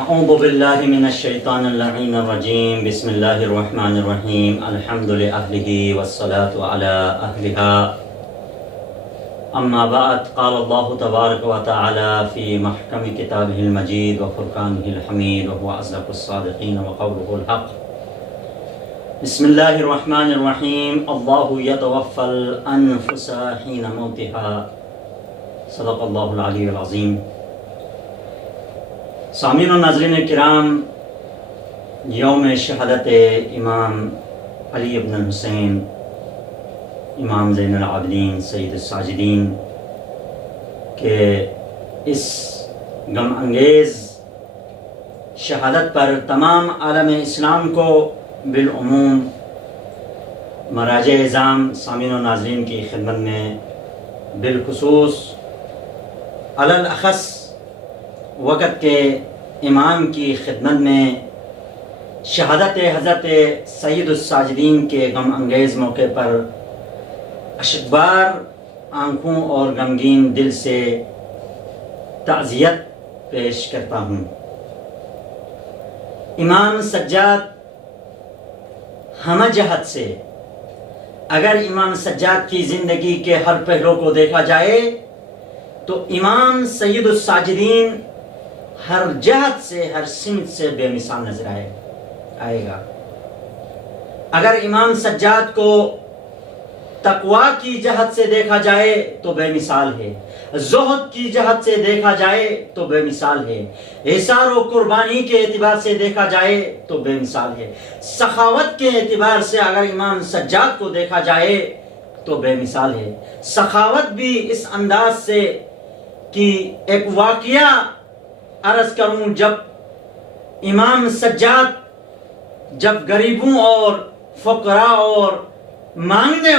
اعوذ باللہ من الشیطان اللعین الرجیم بسم اللہ الرحمن الرحیم الحمد لأہلہ والصلاة علی اہلہا اما بعد قال اللہ تبارک و تعالی فی محکم کتابہ المجید وفرقانہ الحمید وهو اصدق الصادقین وقولہ الحق بسم اللہ الرحمن الرحیم اللہ یتوفی الانفس حین موتها صدق اللہ العلی العظیم۔ سامعین و ناظرین کرام، یوم شہادت امام علی بن الحسین امام زین العابدین سید الساجدین کے اس غم انگیز شہادت پر تمام عالم اسلام کو بالعموم مراجع اعظام سامعین و ناظرین کی خدمت میں بالخصوص علی الاخص وقت کے امام کی خدمت میں شہادت حضرت سید الساجدین کے غم انگیز موقع پر اشکبار آنکھوں اور غمگین دل سے تعزیت پیش کرتا ہوں۔ امام سجاد ہمہ جہت سے، اگر امام سجاد کی زندگی کے ہر پہلو کو دیکھا جائے تو امام سید الساجدین ہر جہت سے، ہر سمت سے بے مثال نظر آئے گا۔ اگر امام سجاد کو تقوی کی جہت سے دیکھا جائے تو بے مثال ہے، زہد کی جہت سے دیکھا جائے تو بے مثال ہے، ایثار و قربانی کے اعتبار سے دیکھا جائے تو بے مثال ہے، سخاوت کے اعتبار سے اگر امام سجاد کو دیکھا جائے تو بے مثال ہے۔ سخاوت بھی اس انداز سے کہ ایک واقعہ عرض کروں، جب امام سجاد جب غریبوں اور فقراء اور مانگنے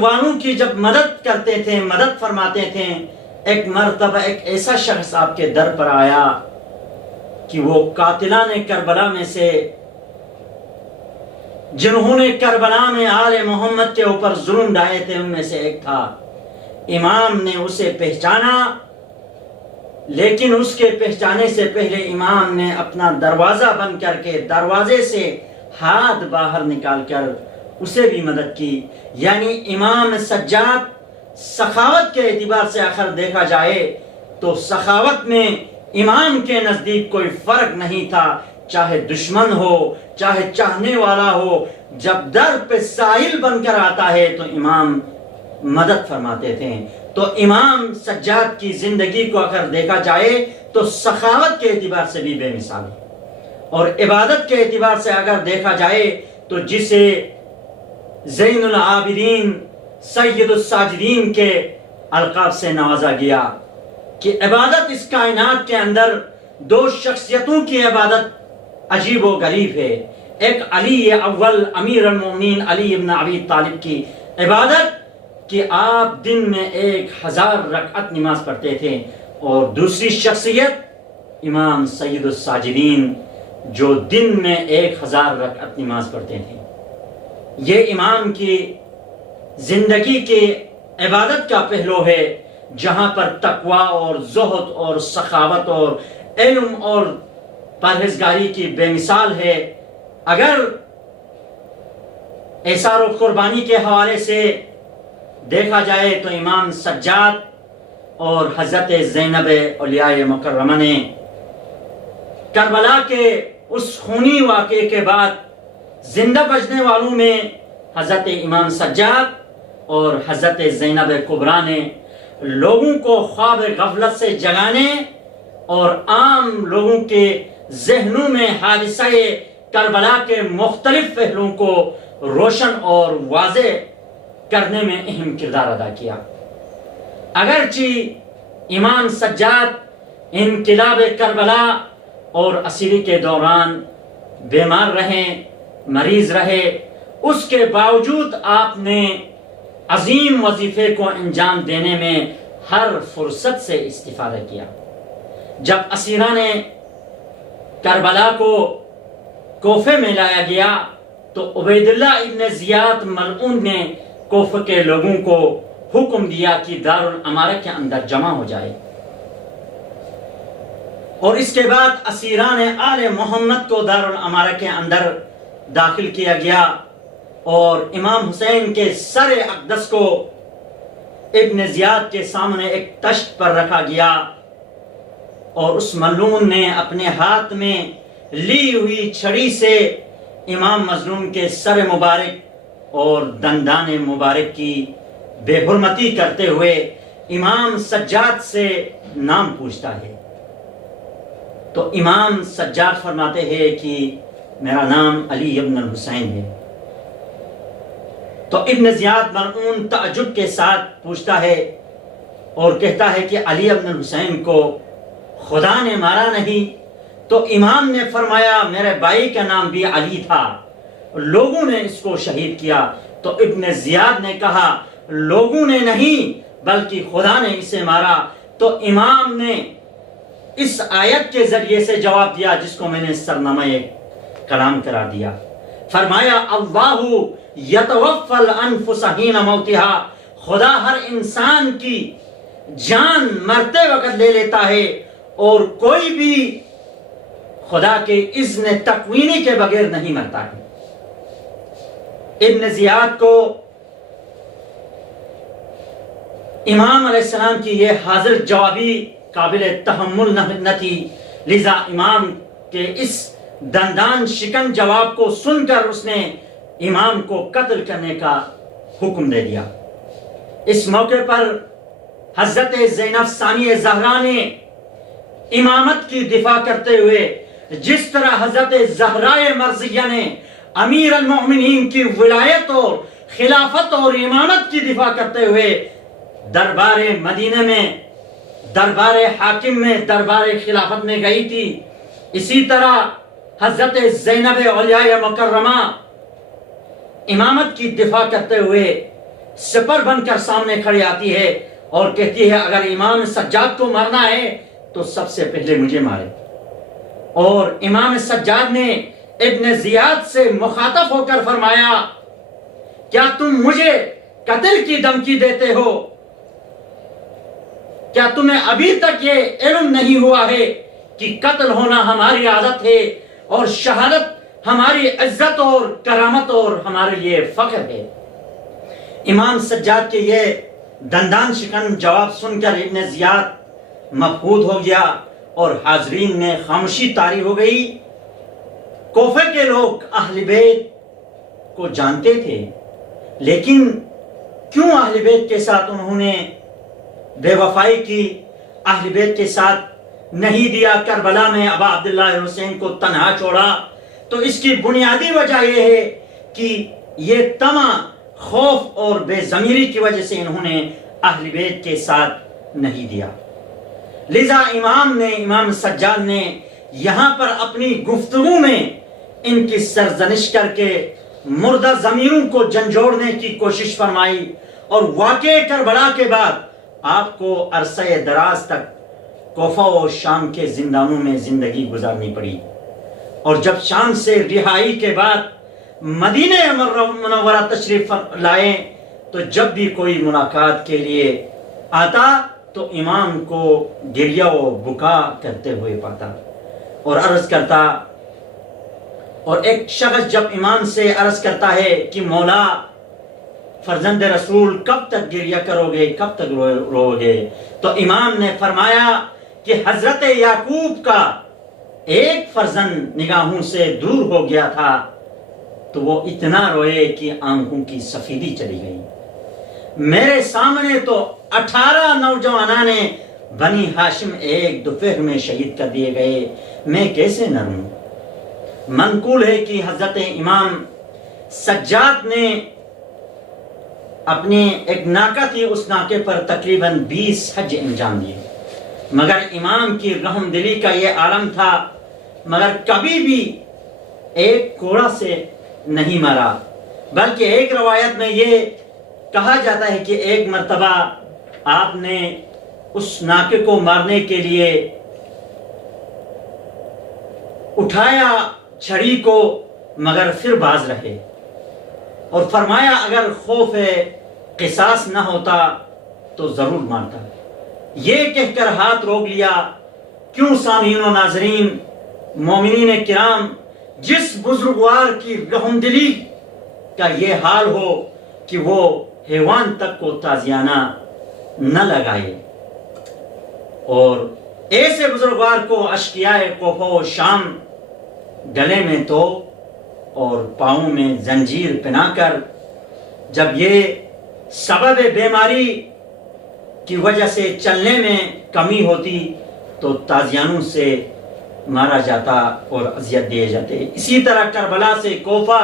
والوں کی جب مدد کرتے تھے، مدد فرماتے تھے، ایک مرتبہ ایک ایسا شخص آپ کے در پر آیا کہ وہ قاتلان کربلا میں سے، جنہوں نے کربلا میں آل محمد کے اوپر ظلم ڈھائے تھے، ان میں سے ایک تھا۔ امام نے اسے پہچانا، لیکن اس کے پہچانے سے پہلے امام نے اپنا دروازہ بند کر کے دروازے سے ہاتھ باہر نکال کر اسے بھی مدد کی۔ یعنی امام سجاد سخاوت کے اعتبار سے اگر دیکھا جائے تو سخاوت میں امام کے نزدیک کوئی فرق نہیں تھا، چاہے دشمن ہو چاہے چاہنے والا ہو، جب در پہ سائل بن کر آتا ہے تو امام مدد فرماتے تھے۔ تو امام سجاد کی زندگی کو اگر دیکھا جائے تو سخاوت کے اعتبار سے بھی بے مثال ہے، اور عبادت کے اعتبار سے اگر دیکھا جائے تو جسے زین العابدین سید الساجدین کے القاب سے نوازا گیا کہ عبادت اس کائنات کے اندر دو شخصیتوں کی عبادت عجیب و غریب ہے۔ ایک علی اول امیر المومنین علی ابن ابی طالب کی عبادت کہ آپ دن میں 1000 رکعت نماز پڑھتے تھے، اور دوسری شخصیت امام سید الساجدین جو دن میں 1000 رکعت نماز پڑھتے تھے۔ یہ امام کی زندگی کی عبادت کا پہلو ہے، جہاں پر تقوی اور زہد اور سخاوت اور علم اور پرہیزگاری کی بے مثال ہے۔ اگر ایثار و قربانی کے حوالے سے دیکھا جائے تو امام سجاد اور حضرت زینب اولیاء مکرمہ نے کربلا کے اس خونی واقعے کے بعد زندہ بچنے والوں میں حضرت امام سجاد اور حضرت زینب کبریٰ نے لوگوں کو خواب غفلت سے جگانے اور عام لوگوں کے ذہنوں میں حادثہ کربلا کے مختلف پہلوؤں کو روشن اور واضح کرنے میں اہم کردار ادا کیا۔ اگرچہ امام سجاد انقلاب کربلا اور اسیری کے دوران بیمار رہے، مریض رہے، اس کے باوجود آپ نے عظیم وظیفے کو انجام دینے میں ہر فرصت سے استفادہ کیا۔ جب اسیران کربلا کو کوفے میں لایا گیا تو عبیداللہ ابن زیاد ملعون نے کوفہ کے لوگوں کو حکم دیا کہ دار الامارہ کے اندر جمع ہو جائے، اور اس کے بعد اسیران آل محمد کو دارالامارہ کے اندر داخل کیا گیا اور امام حسین کے سر اقدس کو ابن زیاد کے سامنے ایک تشت پر رکھا گیا اور اس ملعون نے اپنے ہاتھ میں لی ہوئی چھڑی سے امام مظلوم کے سر مبارک اور دندان مبارک کی بے حرمتی کرتے ہوئے امام سجاد سے نام پوچھتا ہے. تو امام سجاد فرماتے ہیں کہ میرا نام علی ابن الحسین ہے. تو ابن زیاد ملعون تعجب کے ساتھ پوچھتا ہے اور کہتا ہے کہ علی ابن الحسین کو خدا نے مارا نہیں؟ تو امام نے فرمایا میرے بھائی کا نام بھی علی تھا، لوگوں نے اس کو شہید کیا. تو ابن زیاد نے کہا لوگوں نے نہیں بلکہ خدا نے اسے مارا. تو امام نے اس آیت کے ذریعے سے جواب دیا جس کو میں نے سرنامہ کلام قرار دیا. فرمایا اللہ یتوفی الانفس حین موتہا، خدا ہر انسان کی جان مرتے وقت لے لیتا ہے اور کوئی بھی خدا کے اذن تکوینی کے بغیر نہیں مرتا ہے. ابن زیاد کو امام علیہ السلام کی یہ حاضر جوابی قابل تحمل نہ تھی، لذا امام کے اس دندان شکن جواب کو سن کر اس نے امام کو قتل کرنے کا حکم دے دیا. اس موقع پر حضرت زینب ثانیہ زہرا نے امامت کی دفاع کرتے ہوئے جس طرح حضرت زہرائے مرضیہ نے امیر المؤمنین کی ولایت اور خلافت اور امامت کی دفاع کرتے ہوئے دربار مدینہ میں، دربار حاکم میں، دربار خلافت میں گئی تھی، اسی طرح حضرت زینب علیہ مکرمہ امامت کی دفاع کرتے ہوئے سپر بن کر سامنے کھڑی آتی ہے اور کہتی ہے اگر امام سجاد کو مارنا ہے تو سب سے پہلے مجھے مارے. اور امام سجاد نے ابن زیاد سے مخاطب ہو کر فرمایا کیا تم مجھے قتل کی دھمکی دیتے ہو؟ کیا تمہیں ابھی تک یہ علم نہیں ہوا ہے کہ قتل ہونا ہماری عادت ہے اور شہادت ہماری عزت اور کرامت اور ہمارے لیے فخر ہے؟ امام سجاد کے یہ دندان شکن جواب سن کر ابن زیاد مبہوت ہو گیا اور حاضرین نے خاموشی طاری ہو گئی. کوفہ کے لوگ اہل بیت کو جانتے تھے لیکن کیوں اہل بیت کے ساتھ انہوں نے بے وفائی کی، اہل بیت کے ساتھ نہیں دیا، کربلا میں ابا عبداللہ حسین کو تنہا چھوڑا؟ تو اس کی بنیادی وجہ یہ ہے کہ یہ طمع، خوف اور بے ضمیری کی وجہ سے انہوں نے اہل بیت کے ساتھ نہیں دیا. لذا امام سجاد نے یہاں پر اپنی گفتگو میں ان کی سرزنش کر کے مردہ ضمیروں کو جھنجھوڑنے کی کوشش فرمائی اور واقعہ کربلا کے بعد آپ کو عرصہ دراز تک کوفہ و شام کے زندانوں میں زندگی گزارنی پڑی. اور جب شام سے رہائی کے بعد مدینہ منورہ تشریف لائے تو جب بھی کوئی ملاقات کے لیے آتا تو امام کو گریہ و بکا کرتے ہوئے پاتا اور عرض کرتا. اور ایک شخص جب امام سے عرض کرتا ہے کہ مولا فرزند رسول کب تک گریہ کرو گے، کب تک رو گے؟ تو امام نے فرمایا کہ حضرت یعقوب کا ایک فرزند نگاہوں سے دور ہو گیا تھا تو وہ اتنا روئے کہ آنکھوں کی سفیدی چلی گئی. میرے سامنے تو 18 نوجوانان بنی ہاشم ایک دوپہر میں شہید کر دیے گئے، میں کیسے نہ روں؟ منقول ہے کہ حضرت امام سجاد نے اپنے ایک ناکہ تھی، اس ناکے پر تقریباً 20 حج انجام دیے، مگر امام کی رحم دلی کا یہ عالم تھا، مگر کبھی بھی ایک کوڑا سے نہیں مرا. بلکہ ایک روایت میں یہ کہا جاتا ہے کہ ایک مرتبہ آپ نے اس ناکے کو مارنے کے لیے اٹھایا چھڑی کو مگر پھر باز رہے اور فرمایا اگر خوف قصاص نہ ہوتا تو ضرور مارتا. یہ کہہ کر ہاتھ روک لیا کیوں سامعین و ناظرین مومنین کرام جس بزرگوار کی رحمدلی کا یہ حال ہو کہ وہ حیوان تک کو تازیانہ نہ لگائے، اور ایسے بزرگوار کو اشقیائے کوفہ و شام گلے میں تو اور پاؤں میں زنجیر پہنا کر جب یہ سبب بیماری کی وجہ سے چلنے میں کمی ہوتی تو تازیانوں سے مارا جاتا اور اذیت دیے جاتے۔ اسی طرح کربلا سے کوفہ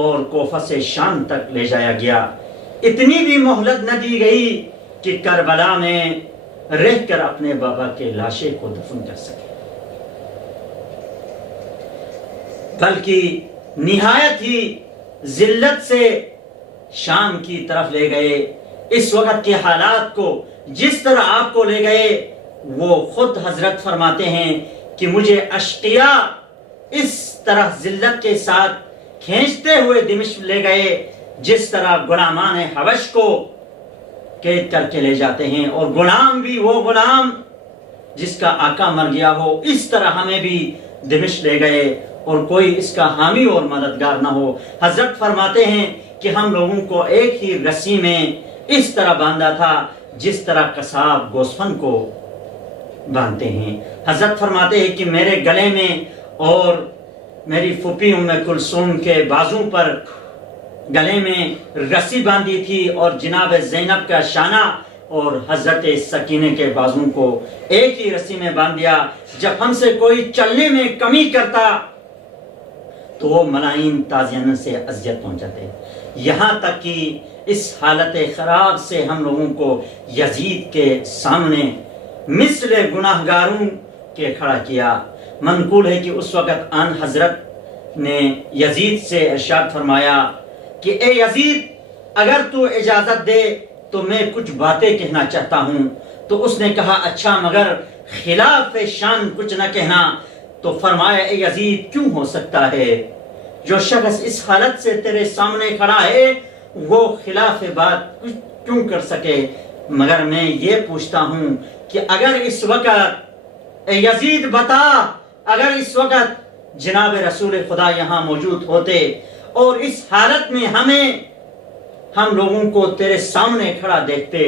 اور کوفہ سے شام تک لے جایا گیا۔ اتنی بھی مہلت نہ دی گئی کہ کربلا میں رہ کر اپنے بابا کے لاشے کو دفن کر سکے، بلکہ نہایت ہی ذلت سے شام کی طرف لے گئے۔ اس وقت کے حالات کو جس طرح آپ کو لے گئے وہ خود حضرت فرماتے ہیں کہ مجھے اشقیاء اس طرح ذلت کے ساتھ کھینچتے ہوئے دمشق لے گئے جس طرح غلامان حبش کو قید کر کے لے جاتے ہیں، اور غلام بھی وہ غلام جس کا آقا مر گیا ہو، اس طرح ہمیں بھی دمشق لے گئے اور کوئی اس کا حامی اور مددگار نہ ہو۔ حضرت فرماتے ہیں کہ ہم لوگوں کو ایک ہی رسی میں اس طرح باندھا تھا جس طرح قصاب گوسفند کو باندھتے ہیں۔ حضرت فرماتے ہیں کہ میرے گلے میں اور میری پھوپھی ام کلثوم کے بازو پر گلے میں رسی باندھی تھی، اور جناب زینب کا شانہ اور حضرت سکینہ کے بازو کو ایک ہی رسی میں باندھ دیا۔ جب ہم سے کوئی چلنے میں کمی کرتا تو وہ ملائن تازیانوں سے اذیت پہنچاتے، یہاں تک کہ اس حالت خراب سے ہم لوگوں کو یزید کے سامنے مثل گناہگاروں کے کھڑا کیا۔ منقول ہے کہ اس وقت آن حضرت نے یزید سے ارشاد فرمایا کہ اے یزید، اگر تو اجازت دے تو میں کچھ باتیں کہنا چاہتا ہوں۔ تو اس نے کہا اچھا، مگر خلاف شان کچھ نہ کہنا۔ تو فرمایا اے یزید، کیوں ہو سکتا ہے جو شخص اس حالت سے تیرے سامنے کھڑا ہے وہ خلاف بات کیوں کر سکے؟ مگر میں یہ پوچھتا ہوں کہ اگر اس وقت اے یزید بتا، اگر اس وقت جناب رسول خدا یہاں موجود ہوتے اور اس حالت میں ہم لوگوں کو تیرے سامنے کھڑا دیکھتے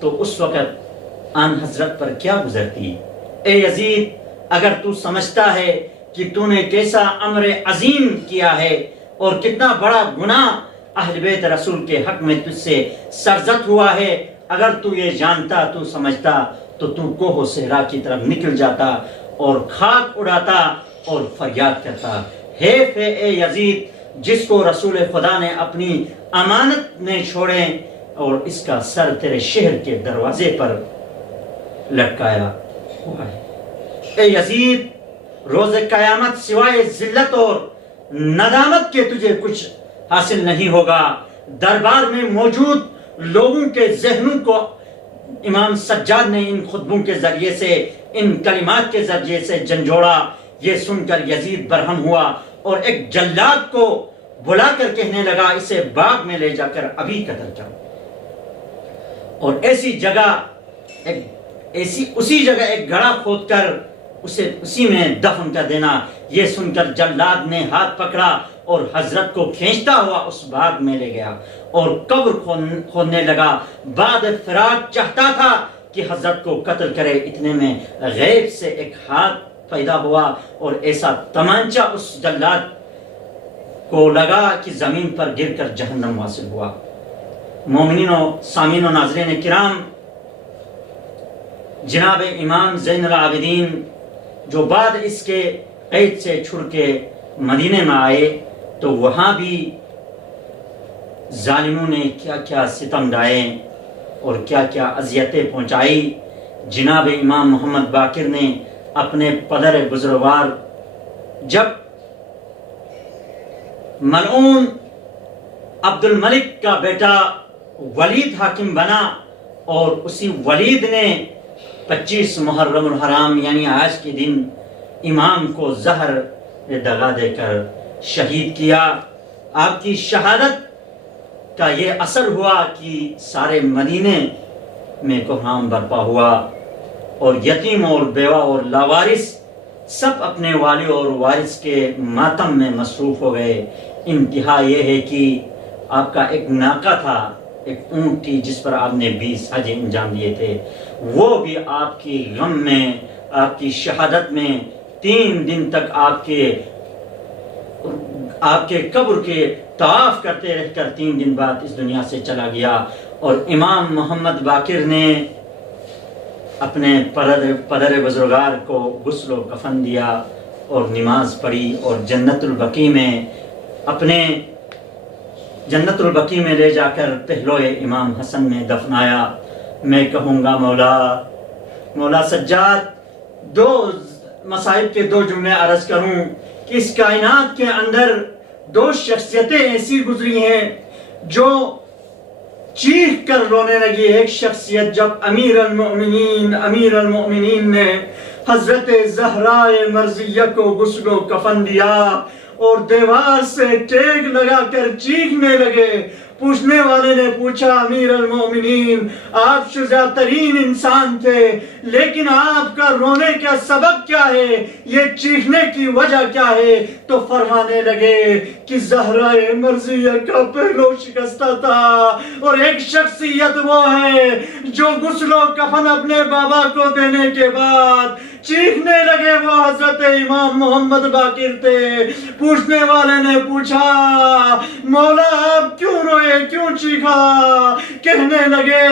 تو اس وقت آن حضرت پر کیا گزرتی؟ اے یزید، اگر تو سمجھتا ہے کہ تو نے کیسا امر عظیم کیا ہے اور کتنا بڑا گناہ اہل بیت رسول کے حق میں تجھ سے سرزد ہوا ہے، اگر تو یہ جانتا، تو سمجھتا، تو کوہ و صحرا کی طرف نکل جاتا اور خاک اڑاتا اور فریاد کرتا۔ حیف ہے اے یزید جس کو رسول خدا نے اپنی امانت میں چھوڑے اور اس کا سر تیرے شہر کے دروازے پر لٹکایا ہوا ہے۔ اے یزید، روز قیامت سوائے ذلت اور ندامت کے تجھے کچھ حاصل نہیں ہوگا۔ دربار میں موجود لوگوں کے ذہنوں کو امام سجاد نے ان خطبوں کے ذریعے سے، ان کلمات کے ذریعے سے جھنجھوڑا۔ یہ سن کر یزید برہم ہوا اور ایک جلاد کو بلا کر کہنے لگا اسے باغ میں لے جا کر ابھی قتل کرو، اور اسی جگہ ایک گڑھا کھود کر اسے اسی میں دفن کر دینا۔ یہ سن کر جلاد نے ہاتھ پکڑا اور حضرت کو کھینچتا ہوا اس باغ میں لے گیا اور قبر کھودنے لگا۔ بعد فراق چاہتا تھا کہ حضرت کو قتل کرے، اتنے میں غیب سے ایک ہاتھ پیدا ہوا اور ایسا تمانچہ اس جلاد کو لگا کہ زمین پر گر کر جہنم واصل ہوا۔ مومنین و سامعین و ناظرین کرام، جناب امام زین العابدین جو بعد اس کے قید سے چھڑ کے مدینے میں آئے تو وہاں بھی ظالموں نے کیا کیا ستم ڈھائے اور کیا کیا اذیتیں پہنچائی۔ جناب امام محمد باقر نے اپنے پدر بزرگوار جب ملعون عبد الملک کا بیٹا ولید حاکم بنا اور اسی ولید نے 25 محرم الحرام یعنی آج کے دن امام کو زہر دغا دے کر شہید کیا، آپ کی شہادت کا یہ اثر ہوا کہ سارے مدینے میں کوہرام برپا ہوا اور یتیم اور بیوہ اور لاوارث سب اپنے والد اور وارث کے ماتم میں مصروف ہو گئے۔ انتہا یہ ہے کہ آپ کا ایک ناقہ تھا، ایک اونٹ تھی جس پر آپ نے 20 حج انجام دیے تھے، وہ بھی آپ کی غم میں، آپ کی شہادت میں 3 دن تک آپ کے قبر کے طواف کرتے رہ کر 3 دن بعد اس دنیا سے چلا گیا۔ اور امام محمد باقر نے اپنے پدر بزرگار کو غسل و کفن دیا اور نماز پڑھی، اور جنت البقیع میں لے جا کر پہلوئے امام حسن میں دفنایا۔ میں کہوں گا مولا سجاد، 2 مصائب کے 2 جملے عرض کروں کہ اس کائنات کے اندر 2 شخصیتیں ایسی گزری ہیں جو چیخ کر رونے لگی۔ ایک شخصیت جب امیر المؤمنین نے حضرت زہراء مرضیہ کو غسل و کفن دیا اور دیوار سے ٹیک لگا کر چیخنے لگے، پوچھنے والے نے پوچھا، امیر المؤمنین آپ شجاع ترین انسان تھے، لیکن آپ کا رونے کا سبب کیا ہے، یہ چیخنے کی وجہ کیا ہے؟ تو فرمانے لگے کہ زہرا مرضیہ کا پہلو شکستہ تھا، اور ایک شخصیت وہ ہے جو غسل و کفن اپنے بابا کو دینے کے بعد چیخنے لگے، وہ حضرت امام محمد باقر تھے۔ پوچھنے والے نے پوچھا، مولا آپ کیوں روئے، کیوں چیخا؟ کہنے لگے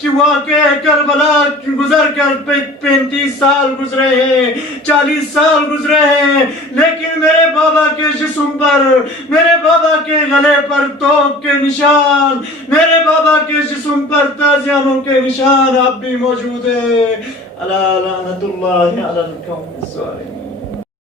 کہ واقعہ کربلا گزر کر 35 سال گزرے ہیں، 40 سال گزرے ہیں، لیکن میرے بابا کے جسم پر، میرے بابا کے گلے پر توپ کے نشان، میرے بابا کے جسم پر تازیانوں کے نشان اب بھی موجود ہے۔ الا لعنت اللہ علی القوم الظالمین۔